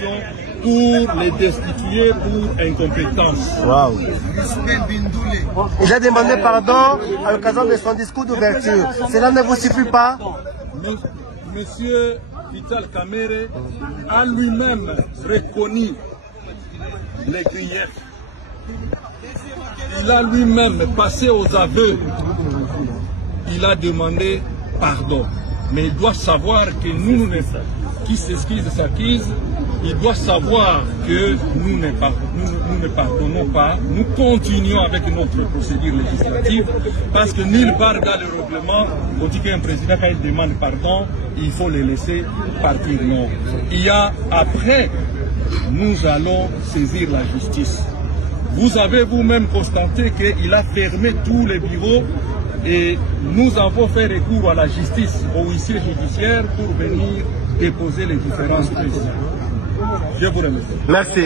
population pour les destituer pour incompétence. Wow. Il a demandé pardon à l'occasion de son discours d'ouverture. Cela ne vous suffit pas? Monsieur Vital Kamerhe a lui-même reconnu les griefs. Il a lui-même passé aux aveux. Il a demandé pardon. Mais il doit savoir que nous, qui s'excuse s'accuse, il doit savoir que nous ne pardonnons pas. Nous continuons avec notre procédure législative parce que nulle part dans le règlement, on dit qu'un président, quand il demande pardon, il faut le laisser partir. Non. Il y a après, nous allons saisir la justice. Vous avez vous-même constaté qu'il a fermé tous les bureaux et nous avons fait recours à la justice, au huissier judiciaire pour venir déposer les différentes prises. Je vous remercie. Merci.